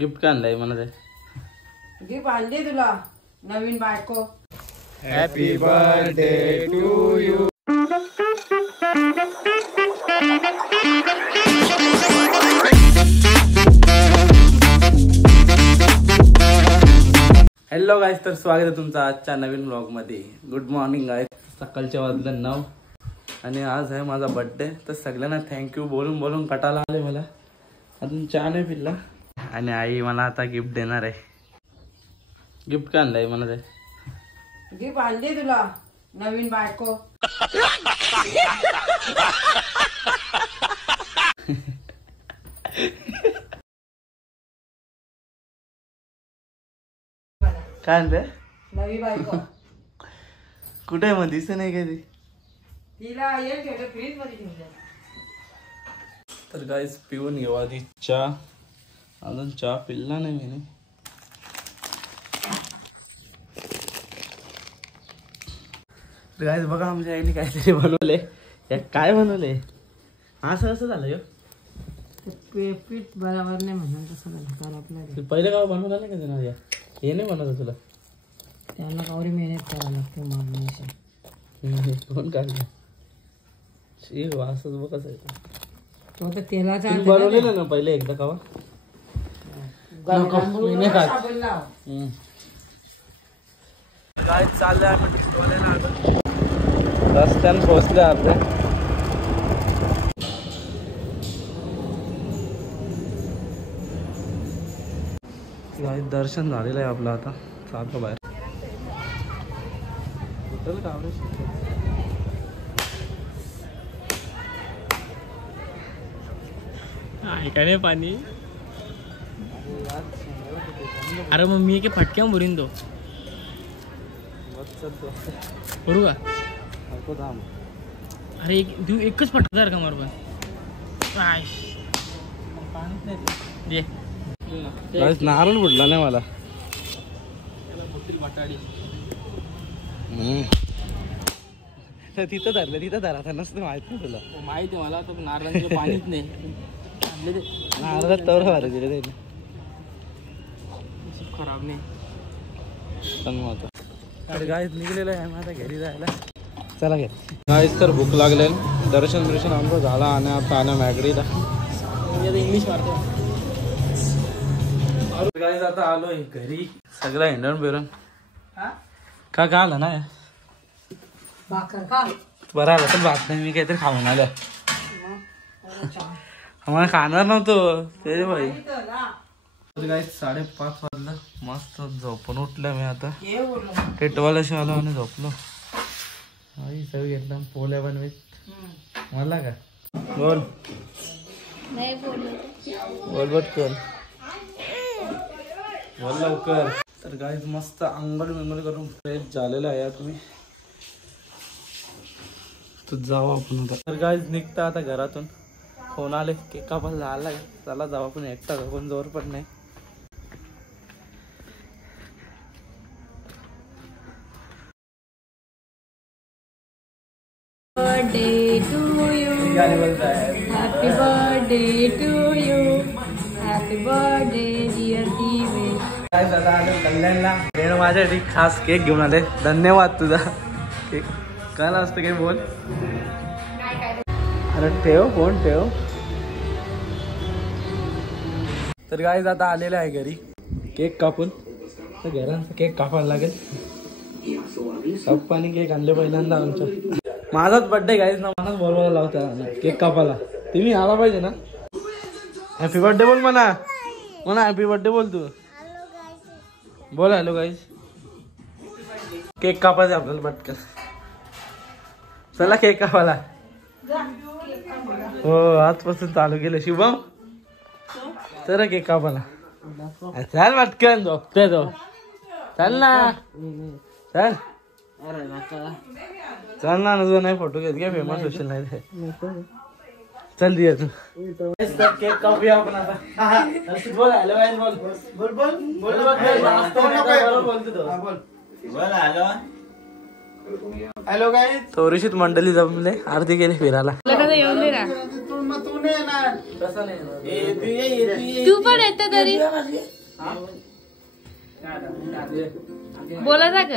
Gift का आणलंय मला ते गिफ्ट आणली तुला नवीन बायको. Happy birthday to you. Hello guys, तर स्वागत आहे तुमचं आजच्या नवीन ब्लॉग मध्ये. Good morning guys. सकाळच्या वाजलं 9 आणि आज आहे माझा बर्थडे. तर सगळ्यांना थँक्यू बोलून बोलून कटाला आले मला. अजून चहा नाही पिला. आणि आई मला आता गिफ्ट देणार आहे. गिफ्ट का आणलंय मला ते गिफ्ट आणली तुला नवीन बायको. काय आणलंय? नवी बायको. कुठे मग दिसत नाही का ती? तिला येईल ठेवलं फ्रीज मध्ये ठेवलं. तर गाईज पिऊन घेऊ आधी चहा. अजून चहा पिल्ला नाही मी. गाईज बघा आमच्या आईने काहीतरी बनवले. काय बनवले? असं असं झालं ह्यो. पीठ बरोबर नाही म्हणून तसं झालं आपल्याला. पहिले गाव बनवला नाही का देणार? हे नाही बनवलं तुला? त्यांना कावरी मेहनत करावं लागते मागण्याची. कोण काढलं? शी वासच बघ कसं आहे. तो तर तेलाचा बनवलेलं ना पहिले एकदा कावा. काय चाललंय आम्ही रस्त्यानं पोहोचले आपल्या. दर्शन झालेलं आहे आपलं. आता चालतो बाहेर. होटल का ऐकाने पाणी. अरे मग मी के फटक्या बुरीन तो करू का? अरे एकच फटका का मारू नारळ बुडला नाही मला. तिथं धरलं आता नसतं माहित नाही तुला. माहिती आहे मला. तर नारळाचं पाणीच नाही. नारळात तवर मारे दिले खराब नाही. तर गाईज निघलेलं आहे आता घरी जायला. चला घे गाईज. तर भूक लागलेल. दर्शन आमचं झाला आणि आता आल्या मॅगडीला. इंग्लिश मारतो गाईज. आता आलोय घरी. सगळं हिंडून फिरून का आलं ना भाकर का बरं आलं तर भात नाही. मी काहीतरी खाऊन आलं. आम्हाला खाणार नव्हतो ते भाई. गाईज 5:30 वाजलं. मस्त झोपून उठलं मी आता. टेटवालाशी आलो आणि झोपलो. सगळं घेतलं. पोल्या बनवीत मला का बोल पटकन बोल लवकर. तर गाईज मस्त अंघोळ बिंगोळ करून फ्रेश झालेलं आहे. तुम्ही तर जाऊ आपण आता. तर गाईज निघता आता घरातून. फोन आले केक कापायला झाला. चला जाऊ आपण. एकटा कोण जोर पण नाही. Birthday to you. Happy birthday to you. Happy birthday dear दिवे. काय दादा आलं कल्याणला. फ्रेंड माझ्यासाठी खास केक घेऊन आले. धन्यवाद तुझा. केक काय असतं काही बोल. अरे ठेव फोन ठेव. तर गाईज आता आलेलं आहे घरी. केक कापून. तर घरांचा केक कापायला लागेल. पप्पानी केक आणले पहिल्यांदा आमच्या. माझाच बर्थडे गाईज ना. मलाच बोलवायला लावता केक कापायला. तुम्ही आला पाहिजे ना. हॅपी बर्थडे बोल म्हणा. हॅपी बर्थडे बोल तू. बोल हॅलो गाईज. केक कापायचा आपल्याला पटकन. चला केक कापायला. हो आजपासून चालू केलं शुभम. चला केक कापायला. चल पटकन झोपते तो. चल ना चल. चल ना तुझा नाही फोटो घेत घ्या. फेमस होशील नाही ते. चल दिया तू. केक कापूया आपण आता. बोल हॅलो गाईज बोल. बोल बोल बोल बोल हॅलो. Hello guys. थोडीशीच मंडळी जमले. आरती गेली फिरायला. तसं नाही तू पण येतं तरी बोला जा ग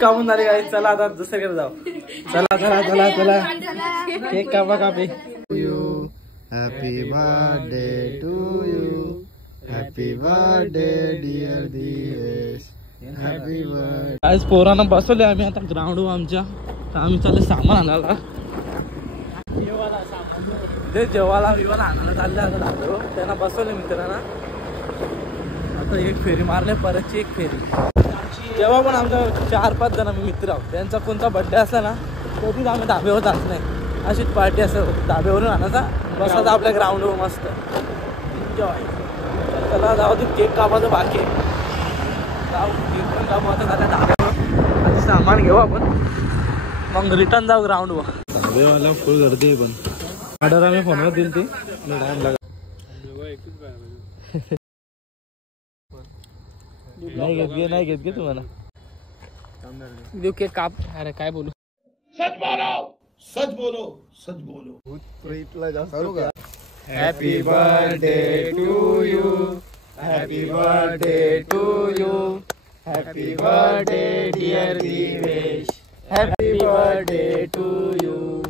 कापून झाले काय चला आता दुसरीकडे जाऊ चला चला चला चला केक कापा कापे Happy birthday to you. Happy birthday dear Diyesh. Happy birthday. आज पोरांना बसवले आम्ही आता ग्राउंड आमच्या तर आम्ही चालले सामान आणायला ते जेवायला विवाला आणायला चालले आता दादो त्यांना बसवले मित्रांना आता एक फेरी मारले परतची एक फेरी जेव्हा पण आमच्या 4-5 जण आम्ही मित्र आहोत त्यांचा कोणता बड्डे असला ना कधीच आम्ही धाब्यावर जात नाही अशीच पार्टी असं धाब्यावरून आणायचा बसायचा आपल्या ग्राउंडवर मस्त एन्जॉय त्याला जाऊ ते केक कापायचं बाकी जाऊ केक पण कापू आता झाल्या धाब्यावर आधी सामान घेऊ आपण मग रिटर्न जाऊ ग्राउंडवर धाब्यावाला फुल गर्दी पण ऑर्डर आम्ही फोनवर दिली ती टाइम लागला नाही घेत घे तुम्हाला देऊ केक काप अरे काय बोलू प्रीतला जास्त चालू का? Happy birthday to you. Happy birthday to you. Happy birthday dear Divesh. Happy birthday to you.